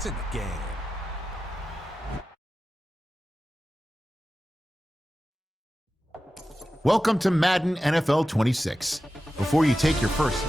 to the game. Welcome to Madden NFL 26. Before you take your first...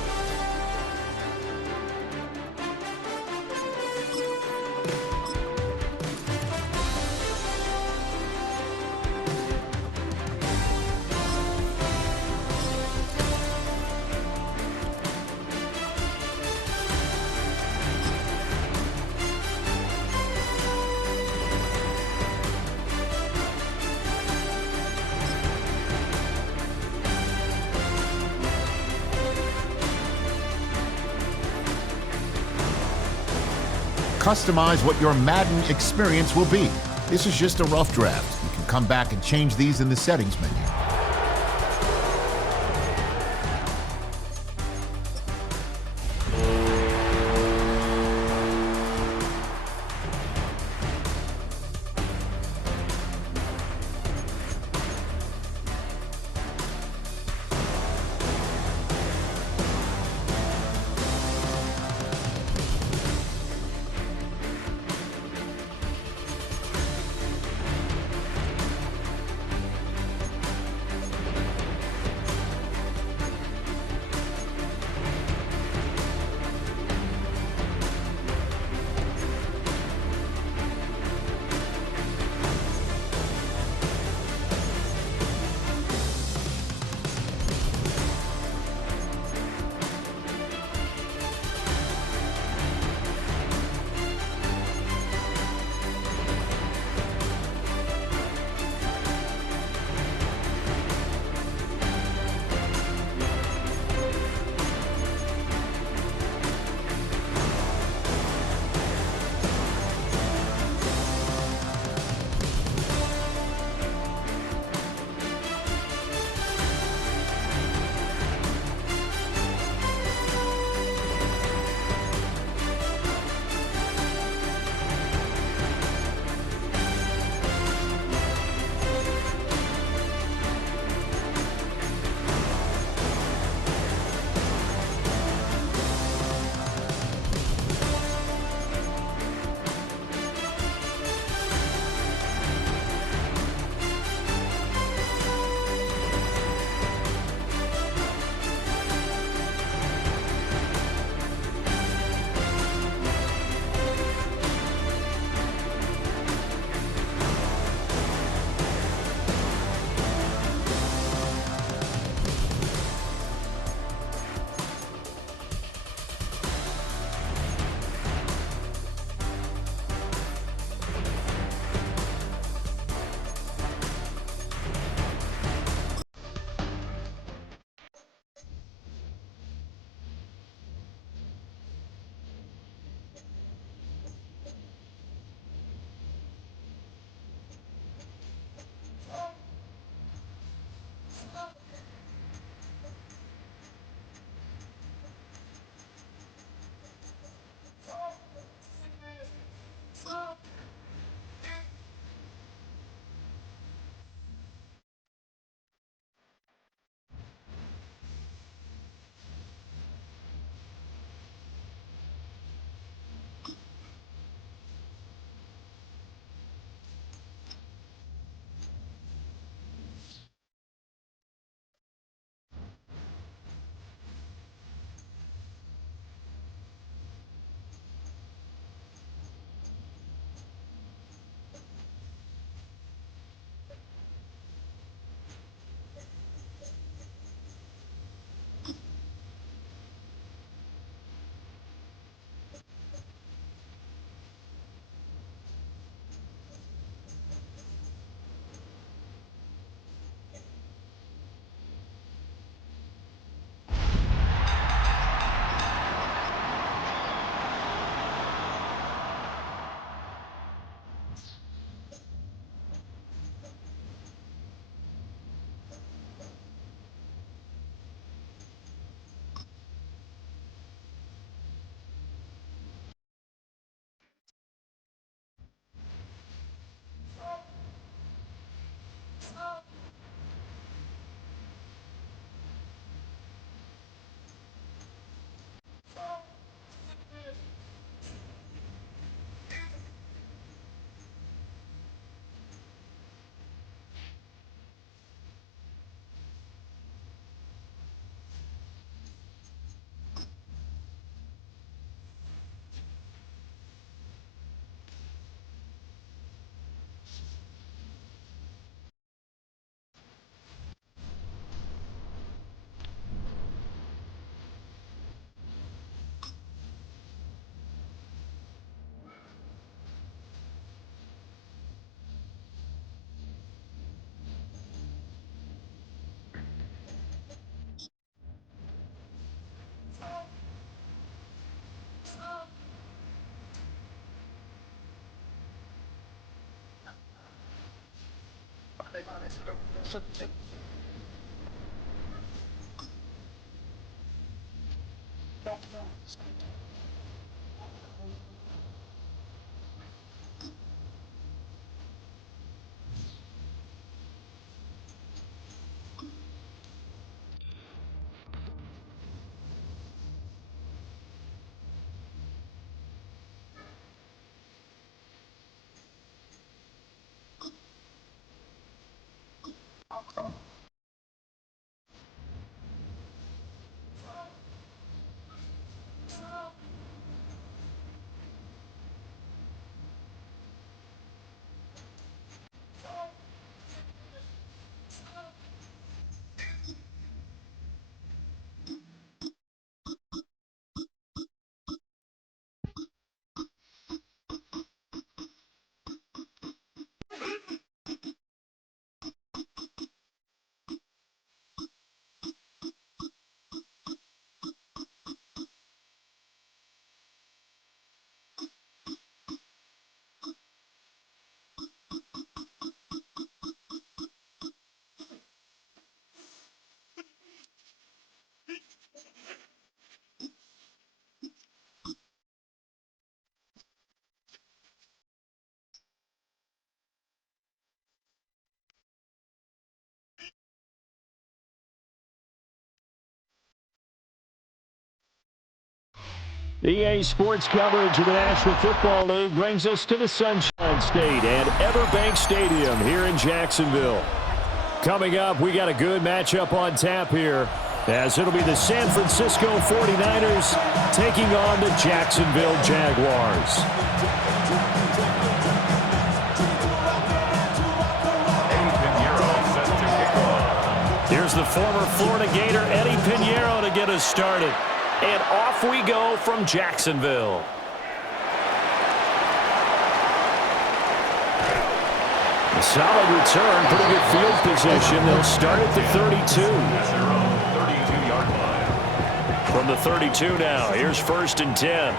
Customize what your Madden experience will be. This is just a rough draft. You can come back and change these in the settings menu. EA Sports coverage of the National Football League brings us to the Sunshine State and Everbank Stadium here in Jacksonville. Coming up, we got a good matchup on tap here, as it'll be the San Francisco 49ers taking on the Jacksonville Jaguars. Here's the former Florida Gator, Eddie Pinheiro, to get us started. And off we go from Jacksonville. A solid return, pretty good field position. They'll start at the 32. Their own 32-yard line. From the 32 now, here's 1st and 10.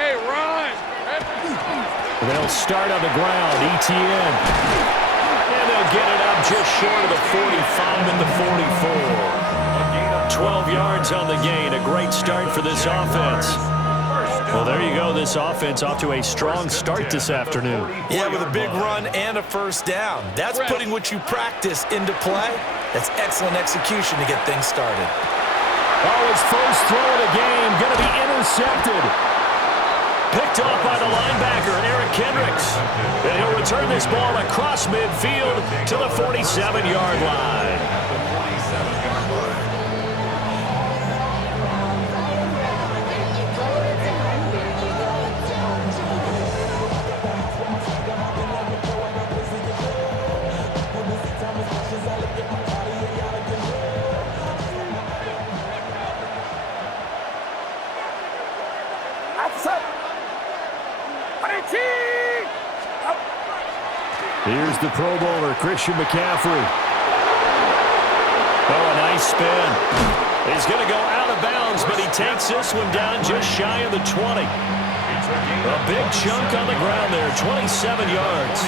Hey, run! They'll start on the ground, ETN. And they'll get it up just short of the 45 and the 44. 12 yards on the gain. A great start for this offense. Well, there you go. This offense off to a strong start this afternoon. Yeah, with a big run and a first down. That's putting what you practice into play. That's excellent execution to get things started. Oh, his first throw of the game going to be intercepted. Picked off by the linebacker, Eric Kendricks. And he'll return this ball across midfield to the 47-yard line. Here's the Pro Bowler, Christian McCaffrey. Oh, a nice spin. He's going to go out of bounds, but he takes this one down just shy of the 20. A big chunk on the ground there, 27 yards.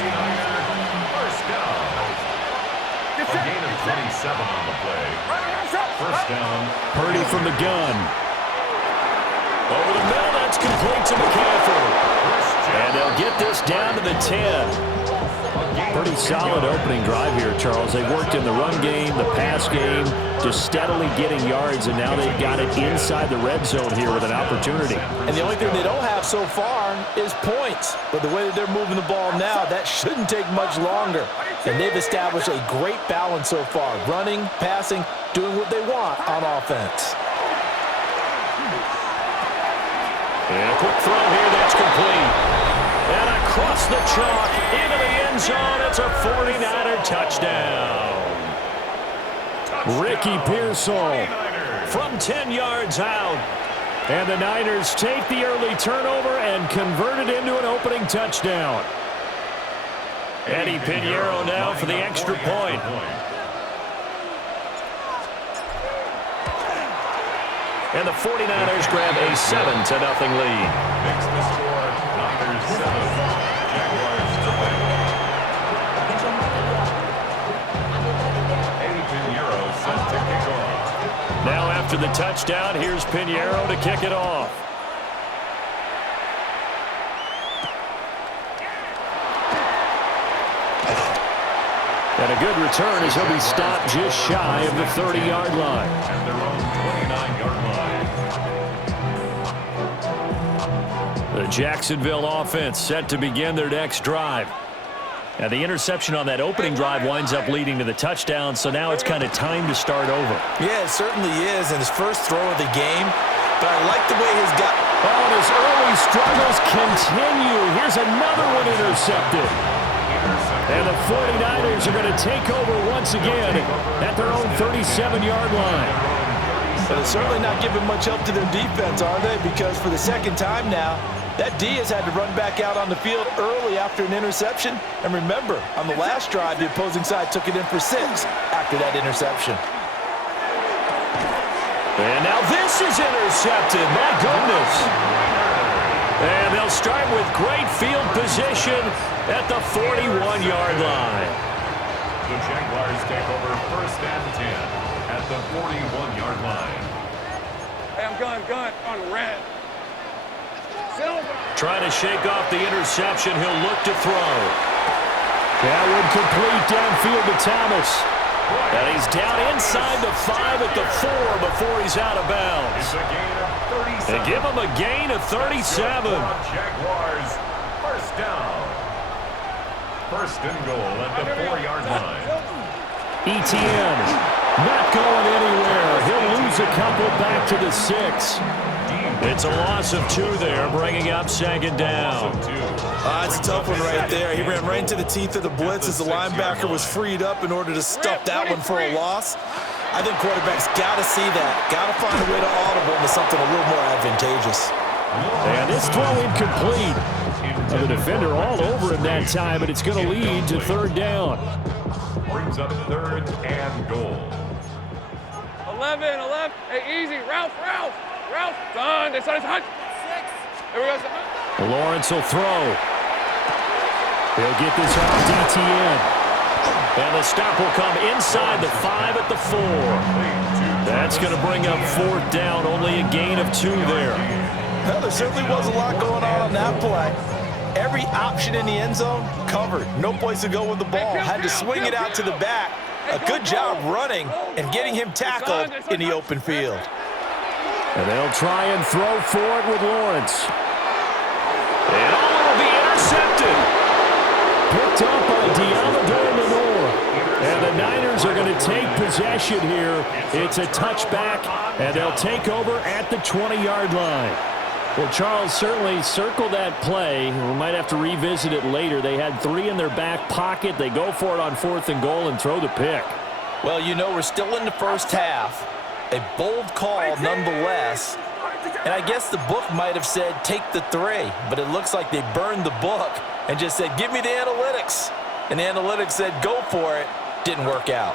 First down. A gain of 27 on the play. First down. Purdy from the gun. Over the middle, that's complete to McCaffrey. And they'll get this down to the 10. Pretty solid opening drive here, Charles. They worked in the run game, the pass game, just steadily getting yards, and now they've got it inside the red zone here with an opportunity. And the only thing they don't have so far is points. But the way that they're moving the ball now, that shouldn't take much longer. And they've established a great balance so far. Running, passing, doing what they want on offense. And a quick throw here, that's complete. And across the chalk, into the end zone, it's a 49er touchdown. Ricky Pearsall from 10 yards out. And the Niners take the early turnover and convert it into an opening touchdown. Eddie Pinheiro now for the extra point. And the 49ers grab a 7-0 lead. Makes the score Niners 7, Jaguars 0. after the touchdown. Here's Pinheiro to kick it off. And a good return as he'll be stopped just shy of the 30-yard line. At their own 29-yard line. The Jacksonville offense set to begin their next drive. Now, the interception on that opening drive winds up leading to the touchdown, so now it's kind of time to start over. Yeah, it certainly is, and his first throw of the game. But I like the way he's got... Oh, and his early struggles continue. Here's another one intercepted. And the 49ers are going to take over once again at their own 37-yard line. But they're certainly not giving much help to their defense, are they? Because for the second time now, that D has had to run back out on the field early after an interception. And remember, on the last drive, the opposing side took it in for 6 after that interception. And now this is intercepted. My goodness. And they'll start with great field position at the 41-yard line. The Jaguars take over 1st and 10 at the 41-yard line. Hey, I'm gun on red. Silver. Trying to shake off the interception. He'll look to throw. That would complete downfield to Thomas. And he's down inside the 5 at the 4 before he's out of bounds. It's a gain of 37. They give him a gain of 37. Jaguars, 1st down. 1st and goal at the 4-yard line. Etienne not going anywhere. He'll lose a couple back to the 6. It's a loss of 2 there, bringing up 2nd down. It's a tough one right there. He ran right into the teeth of the blitz as the linebacker was freed up in order to stuff that one for a loss. I think quarterbacks got to see that. Got to find a way to audible into something a little more advantageous. And this throw incomplete. The defender all over him that time, but it's going to lead to 3rd down. Brings up 3rd and goal. 11. Hey, easy. Ralph. Done. It's on his hunt. 6. Here we go. Lawrence will throw. He'll get this off DTN. And the stop will come inside the 5 at the 4. That's going to bring up 4th down. Only a gain of 2 there. Well, there certainly was a lot going on that play. Every option in the end zone covered. No place to go with the ball. Had to swing it out to the back. A good job running and getting him tackled in the open field. And they'll try and throw for it with Lawrence. And will be intercepted. Picked up by Deommodore Lenoir. And the Niners are going to take possession here. It's a touchback, and they'll take over at the 20-yard line. Well, Charles, certainly circle that play. We might have to revisit it later. They had 3 in their back pocket. They go for it on 4th and goal and throw the pick. Well, you know, we're still in the first half. A bold call nonetheless. And I guess the book might have said take the 3, but it looks like they burned the book and just said give me the analytics. And the analytics said go for it. Didn't work out.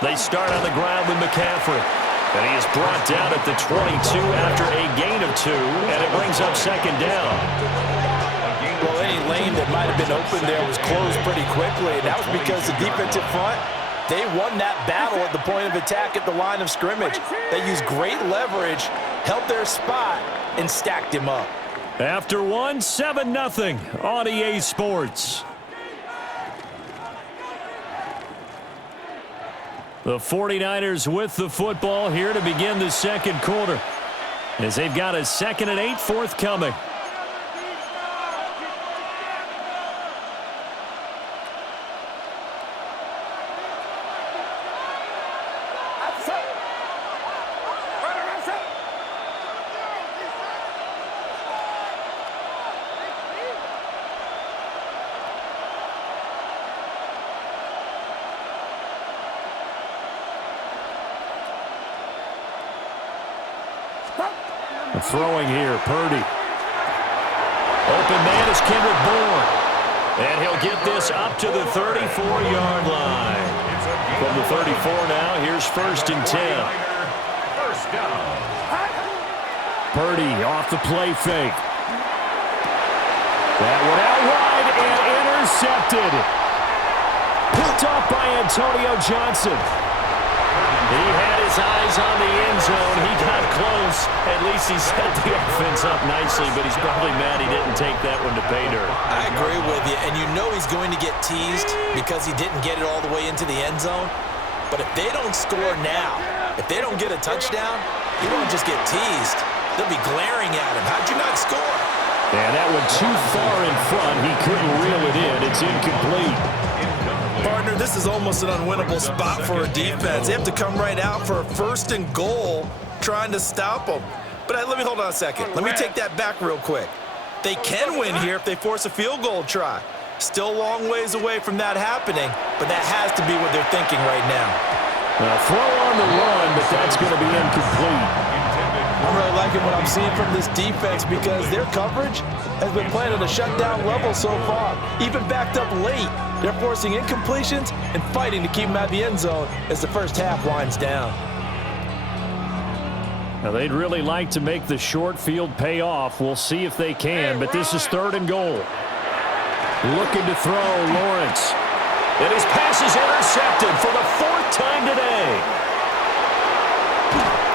They start on the ground with McCaffrey. And he is brought down at the 22 after a gain of 2, and it brings up 2nd down. Well, any lane that might have been open there was closed pretty quickly, and that was because the defensive front, they won that battle at the point of attack at the line of scrimmage. They used great leverage, held their spot, and stacked him up. After 1, 7-0 on EA Sports. The 49ers with the football here to begin the 2nd quarter, as they've got a 2nd and 8 forthcoming. Throwing here, Purdy. Open man is Kendrick Bourne. And he'll get this up to the 34-yard line. From the 34 now, here's 1st and 10. 1st down. Purdy off the play fake. That one out wide and intercepted. Picked off by Antonio Johnson. He had his eyes on the end zone. He got close. At least he set the offense up nicely, but he's probably mad he didn't take that one to pay dirt. I agree with you, and you know he's going to get teased because he didn't get it all the way into the end zone. But if they don't score now, if they don't get a touchdown, he won't just get teased. They'll be glaring at him. How'd you not score? And that one too far in front. He couldn't reel it in. It's incomplete. Partner, this is almost an unwinnable spot for a defense. They have to come right out for a 1st and goal trying to stop them. But let me hold on a second. Let me take that back real quick. They can win here if they force a field goal try. Still a long ways away from that happening, but that has to be what they're thinking right now. Throw on the run, but that's going to be incomplete. I'm really liking what I'm seeing from this defense because their coverage has been playing at a shutdown level so far. Even backed up late, they're forcing incompletions and fighting to keep them out of the end zone as the first half winds down. Now, they'd really like to make the short field pay off. We'll see if they can, but this is 3rd and goal. Looking to throw, Lawrence. And his pass is intercepted for the 4th time today.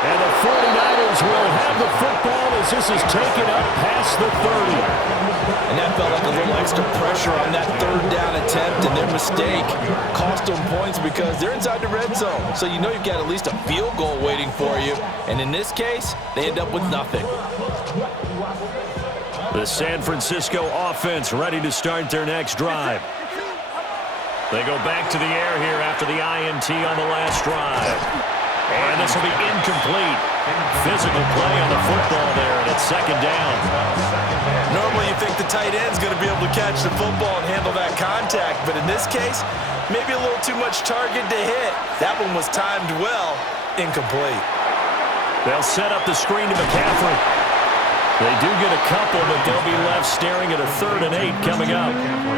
And the 49ers will have the football as this is taken up past the 30. And that felt like a little extra pressure on that 3rd down attempt, and their mistake cost them points because they're inside the red zone. So you know you've got at least a field goal waiting for you. And in this case, they end up with nothing. The San Francisco offense ready to start their next drive. They go back to the air here after the INT on the last drive. And this will be incomplete. Physical play on the football there, and it's 2nd down. Normally you think the tight end's going to be able to catch the football and handle that contact, but in this case, maybe a little too much target to hit. That one was timed well, incomplete. They'll set up the screen to McCaffrey. They do get a couple, but they'll be left staring at a 3rd and 8 coming up.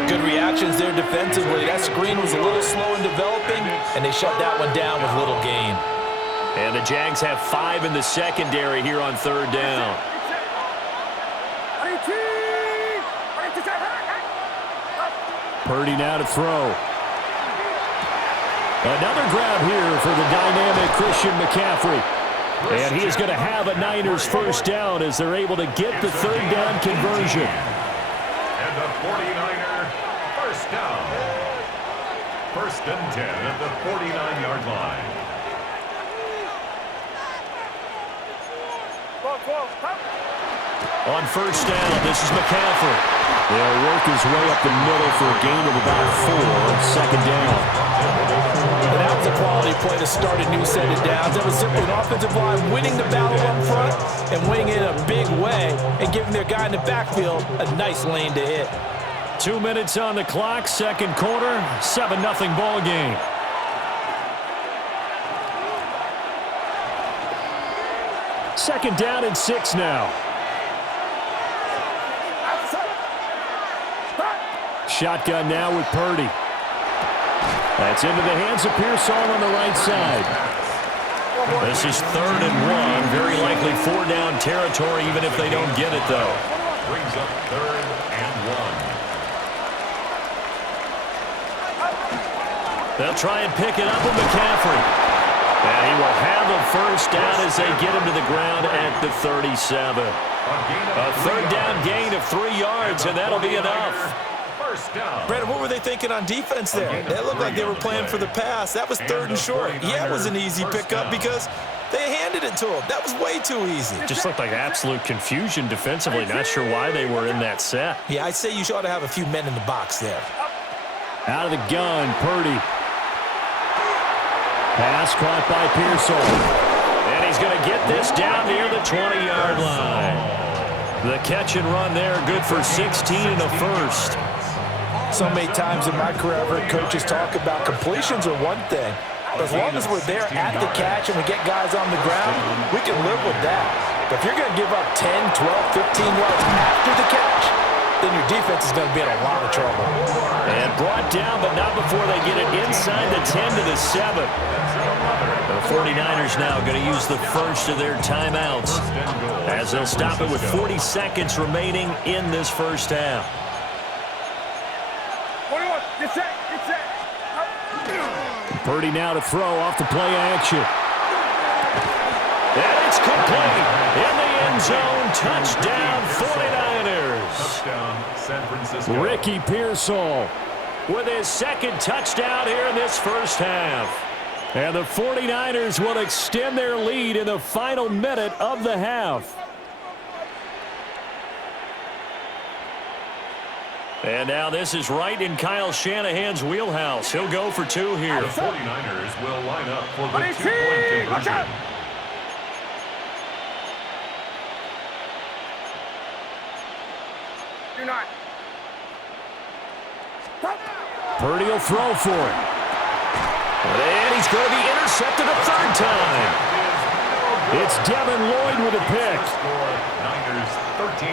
Good reactions there defensively. That screen was a little slow in developing, and they shut that one down with little gain. And the Jags have 5 in the secondary here on 3rd down. Purdy now to throw. Another grab here for the dynamic Christian McCaffrey. And he is going to have a Niners 1st down as they're able to get the 3rd down conversion. And the 49er 1st down. 1st and 10 at the 49-yard line. On 1st down, this is McCaffrey. They'll work his way up the middle for a gain of about 4. 2nd down. And that was a quality play to start a new set of downs. That was simply an offensive line winning the battle up front and winning it in a big way and giving their guy in the backfield a nice lane to hit. 2 minutes on the clock, 2nd quarter, 7-0 ball game. Second down and 6 now. Shotgun now with Purdy. That's into the hands of Pearsall on the right side. This is 3rd and 1. Very likely 4-down territory, even if they don't get it, though. Brings up 3rd and 1. They'll try and pick it up with McCaffrey. And he will have a 1st down as they get him to the ground at the 37. A 3rd down gain of 3 yards, and that'll be enough. Brandon, what were they thinking on defense there? They looked like they were playing for the pass. That was 3rd and short. Yeah, it was an easy pickup because they handed it to him. That was way too easy. Just looked like absolute confusion defensively. Not sure why they were in that set. Yeah, I'd say you ought to have a few men in the box there. Out of the gun, Purdy. Pass caught by Pearsall. And he's going to get this down near the 20-yard line. The catch and run there, good for 16 and a 1st. So many times in my career, I've heard coaches talk about completions are one thing. But as long as we're there at the catch and we get guys on the ground, we can live with that. But if you're going to give up 10, 12, 15 yards after the catch, then your defense is going to be in a lot of trouble. And brought down, but not before they get it inside the 10 to the 7. The 49ers now going to use the first of their timeouts as they'll stop it with 40 seconds remaining in this 1st half. Purdy now to throw off the play action. And it's complete. In the end zone, touchdown 49ers. Touchdown San Francisco. Ricky Pearsall with his second touchdown here in this first half. And the 49ers will extend their lead in the final minute of the half. And now this is right in Kyle Shanahan's wheelhouse. He'll go for two here. The 49ers will line up for the two-point conversion. Do not. Purdy will throw for it. And he's going to be intercepted a third time. It's Devin Lloyd with a pick. Niners 13.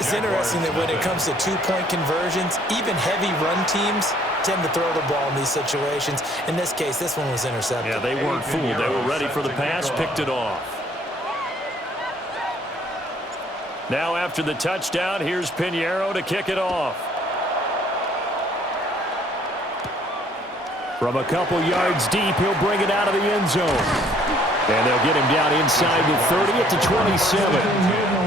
It's interesting that when it comes to two-point conversions, even heavy run teams tend to throw the ball in these situations. In this case, this one was intercepted. Yeah, they weren't fooled. They were ready for the pass, picked it off. Now after the touchdown, here's Pinheiro to kick it off. From a couple yards deep, he'll bring it out of the end zone. And they'll get him down inside the 30 at the 27.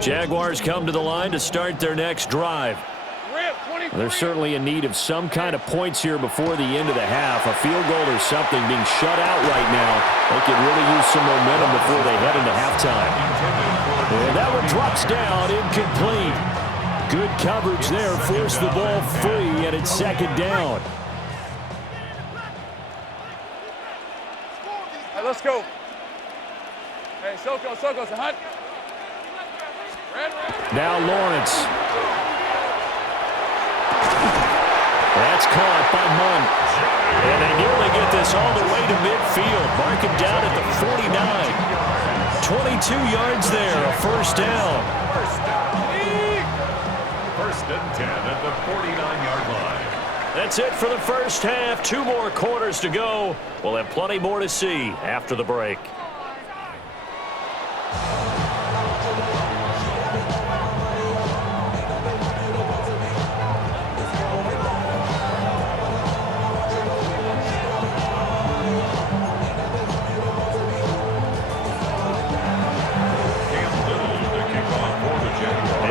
Jaguars come to the line to start their next drive. They're certainly in need of some kind of points here before the end of the half. A field goal or something being shut out right now. They could really use some momentum before they head into halftime. And that one drops down, incomplete. Good coverage there, forced the ball free, and it's second down. Hey, let's go. Hey, Soko, it's a hunt. Red. Now Lawrence. That's caught by Munn. And they nearly get this all the way to midfield. Mark it down at the 49. 22 yards there, a first down. First and 10 at the 49-yard line. That's it for the first half. 2 more quarters to go. We'll have plenty more to see after the break.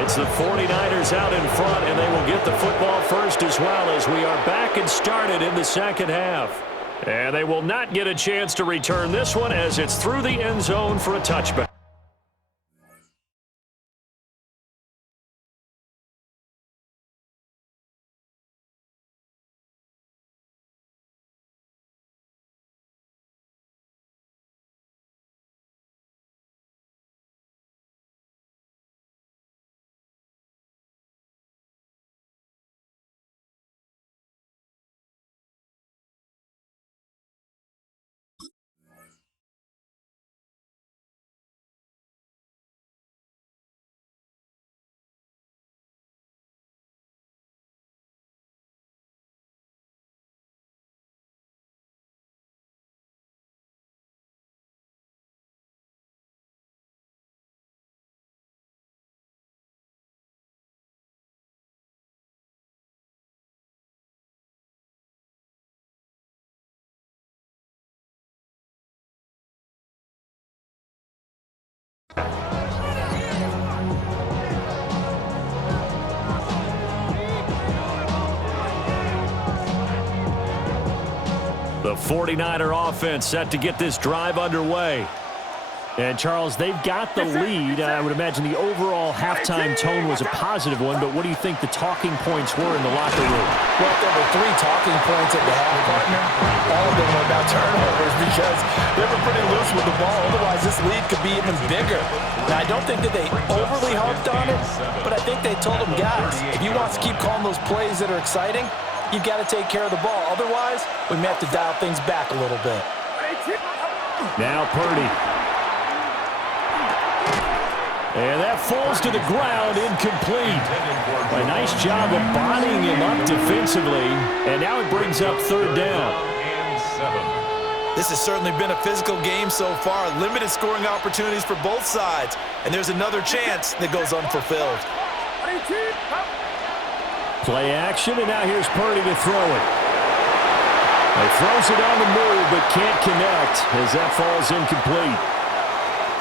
It's the 49ers out in front, and they will get the football first as well as we are back and started in the second half. And they will not get a chance to return this one as it's through the end zone for a touchback. The 49er offense set to get this drive underway. And, Charles, they've got the lead. I would imagine the overall halftime tone was a positive one, but what do you think the talking points were in the locker room? Well, there were 3 talking points at the half, partner. All of them were about turnovers because they were pretty loose with the ball. Otherwise, this lead could be even bigger. Now, I don't think that they overly harped on it, but I think they told them, guys, if you want to keep calling those plays that are exciting, you've got to take care of the ball. Otherwise, we may have to dial things back a little bit. Now Purdy. And that falls to the ground, incomplete. A nice job of bodying him up defensively. And now it brings up third down. This has certainly been a physical game so far. Limited scoring opportunities for both sides. And there's another chance that goes unfulfilled. Play action, and now here's Purdy to throw it. He throws it on the move, but can't connect as that falls incomplete.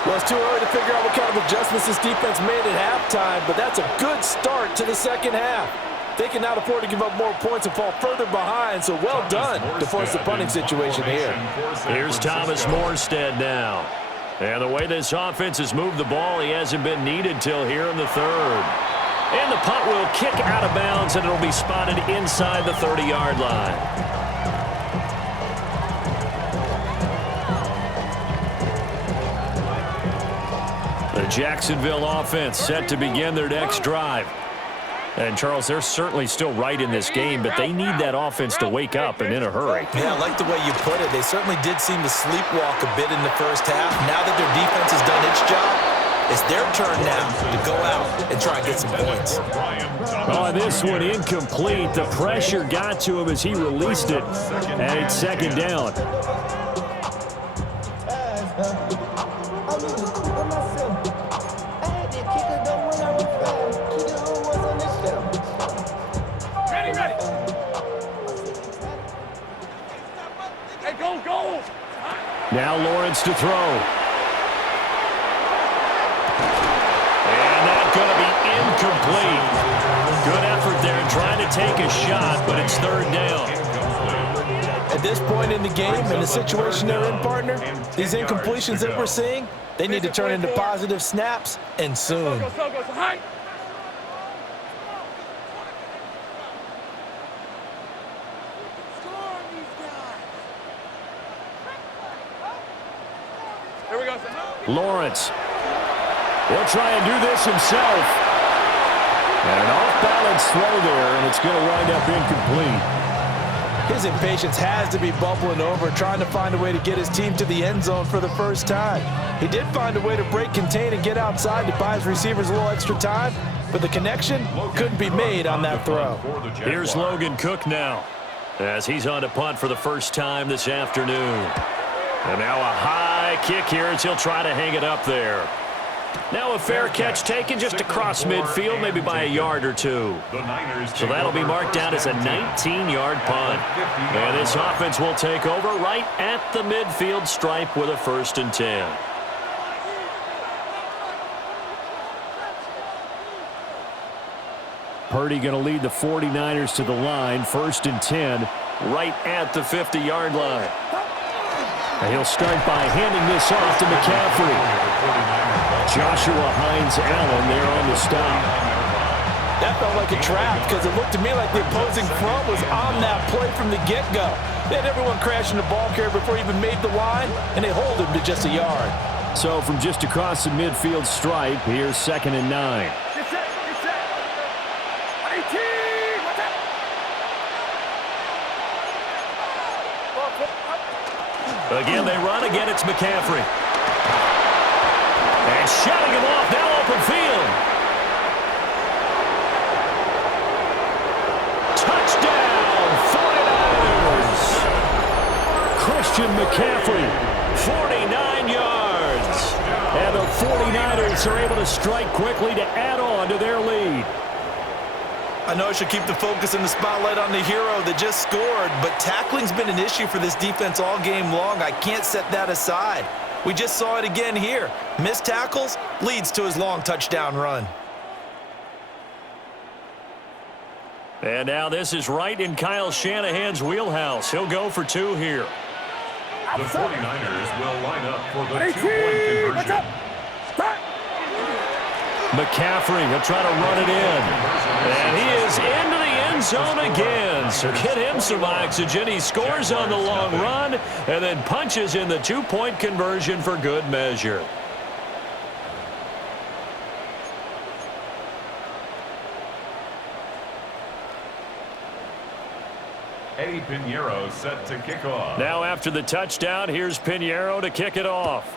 Well, it's too early to figure out what kind of adjustments this defense made at halftime, but that's a good start to the second half. They can now afford to give up more points and fall further behind, so well done to force the punting situation here. Here's Thomas Morstead now. And the way this offense has moved the ball, he hasn't been needed till here in the third. And the punt will kick out of bounds, and it'll be spotted inside the 30-yard line. The Jacksonville offense set to begin their next drive. And, Charles, they're certainly still right in this game, but they need that offense to wake up and in a hurry. Yeah, I like the way you put it. They certainly did seem to sleepwalk a bit in the first half. Now that their defense has done its job, it's their turn now to go out and try and get some points. Oh, this one incomplete. The pressure got to him as he released it, and it's second down. Now Lawrence to throw. And that's going to be incomplete. Good effort there trying to take a shot, but it's third down. At this point in the game, in the situation they're in, partner, these incompletions that we're seeing, they need to turn into positive snaps, and soon. Lawrence. He'll try and do this himself. And an off-balance throw there, and it's going to wind up incomplete. His impatience has to be bubbling over, trying to find a way to get his team to the end zone for the first time. He did find a way to break contain and get outside to buy his receivers a little extra time, but the connection couldn't be made on that throw. Here's Logan Cook now, as he's on to punt for the first time this afternoon. And now a high kick here as he'll try to hang it up there. Now a fair catch taken just across midfield, maybe by a yard or two. So that'll be marked down as a 19-yard punt. And this offense will take over right at the midfield stripe with a 1st and 10. Purdy going to lead the 49ers to the line, 1st and 10, right at the 50-yard line. And he'll start by handing this off to McCaffrey. Joshua Hines-Allen there on the stop. That felt like a trap because it looked to me like the opposing front was on that play from the get-go. They had everyone crashing the ball carrier before he even made the line, and they hold him to just a yard. So from just across the midfield stripe, here's 2nd and 9. Again, they run. Again, it's McCaffrey. And shutting him off, now open field. Touchdown, 49ers. Christian McCaffrey, 49 yards. And the 49ers are able to strike quickly to add on to their lead. I know I should keep the focus and the spotlight on the hero that just scored, but tackling's been an issue for this defense all game long. I can't set that aside. We just saw it again here. Missed tackles leads to his long touchdown run. And now this is right in Kyle Shanahan's wheelhouse. He'll go for 2 here. The 49ers will line up for the 2-point conversion. McCaffrey, he'll try to run it in. And he is into the end zone again. So get him some oxygen. He scores on the long run and then punches in the 2-point conversion for good measure. Eddie Pinheiro set to kick off. Now after the touchdown, here's Pinheiro to kick it off.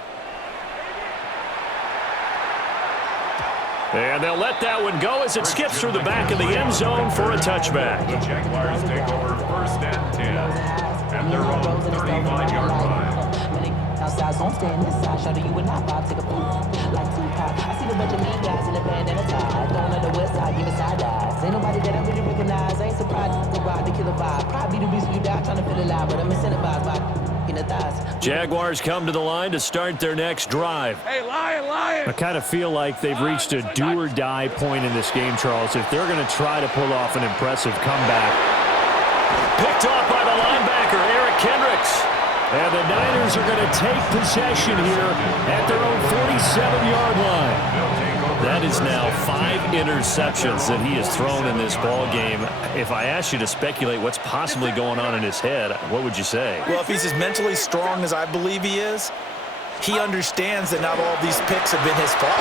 And they'll let that one go as it skips through the back of the end zone for a touchback. The Jaguars take over 1st and 10 at their own 35-yard line. Outside zone, stand this side, show you and I vibe, take a poop like Tupac. I see the bunch of mean guys in the band and a tie. Don't on the west side, give it side eyes. Ain't nobody that I really recognize. to pride, the ride, the killer vibe. Pride be the reason you die trying to feel alive, but I'm incentivized by in the thighs. Jaguars come to the line to start their next drive. Hey, Lion! I kind of feel like they've reached a do-or-die point in this game, Charles, if they're going to try to pull off an impressive comeback. Picked off by the linebacker, Eric Kendricks. And the Niners are going to take possession here at their own 47-yard line. That is now 5 interceptions that he has thrown in this ball game. If I asked you to speculate what's possibly going on in his head, what would you say? Well, if he's as mentally strong as I believe he is, he understands that not all these picks have been his fault.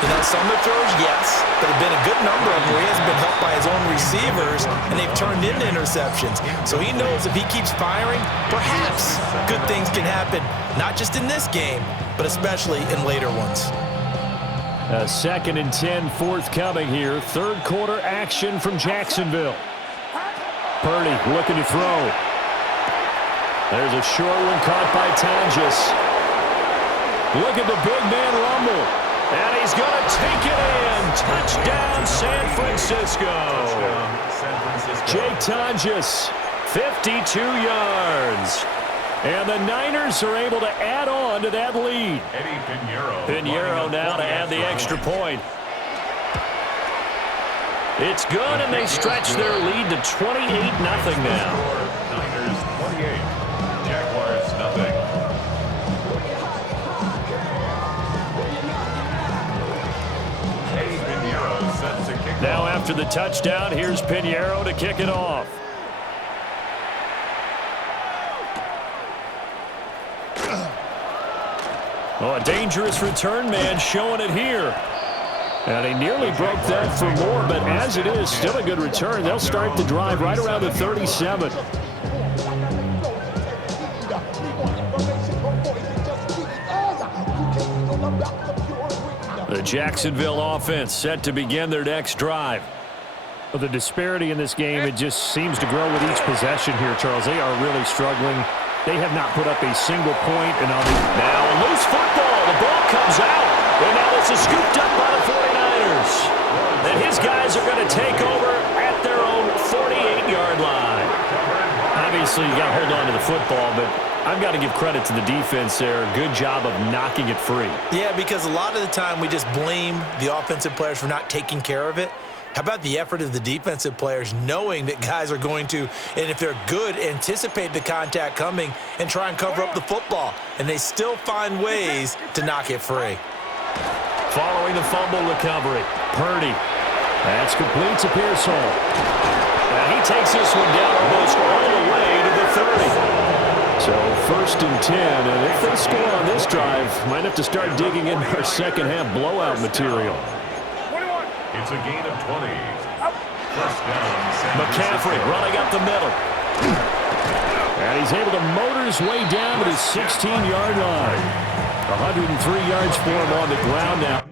You know, some of the throws, yes, but there have been a good number of them where he hasn't been helped by his own receivers, and they've turned into interceptions. So he knows if he keeps firing, perhaps good things can happen, not just in this game, but especially in later ones. A 2nd and 10 forthcoming here. Third quarter action from Jacksonville. Purdy looking to throw. There's a short one caught by Tonjes. Look at the big man rumble. And he's going to take it in. Touchdown, San Francisco. Jake Tonjes, 52 yards. And the Niners are able to add on to that lead. Pinheiro now to add the extra point. It's good, and they stretch their lead to 28-0 now. Niners 28, Jaguars nothing. Pinheiro sets a kick. Now after the touchdown, here's Pinheiro to kick it off. Oh, a dangerous return man showing it here. And he nearly broke that for more, but as it is, still a good return. They'll start the drive right around the 37. The Jacksonville offense set to begin their next drive. Well, the disparity in this game, it just seems to grow with each possession here, Charles. They are really struggling. They have not put up a single point. And now a loose football. The ball comes out. And now this is scooped up by the 49ers. And his guys are going to take over at their own 48-yard line. Obviously, you got to hold on to the football, but I've got to give credit to the defense there. Good job of knocking it free. Yeah, because a lot of the time we just blame the offensive players for not taking care of it. How about the effort of the defensive players knowing that guys are going to, and if they're good, anticipate the contact coming and try and cover up the football. And they still find ways to knock it free. Following the fumble recovery, Purdy. That's complete to Pearsall. And he takes this one down almost all the way to the 30. So 1st and 10, and if they score on this drive, might have to start digging in our second half blowout material. It's a gain of 20. First down, McCaffrey running up the middle. And he's able to motor his way down to the 16-yard line. 103 yards for him on the ground now.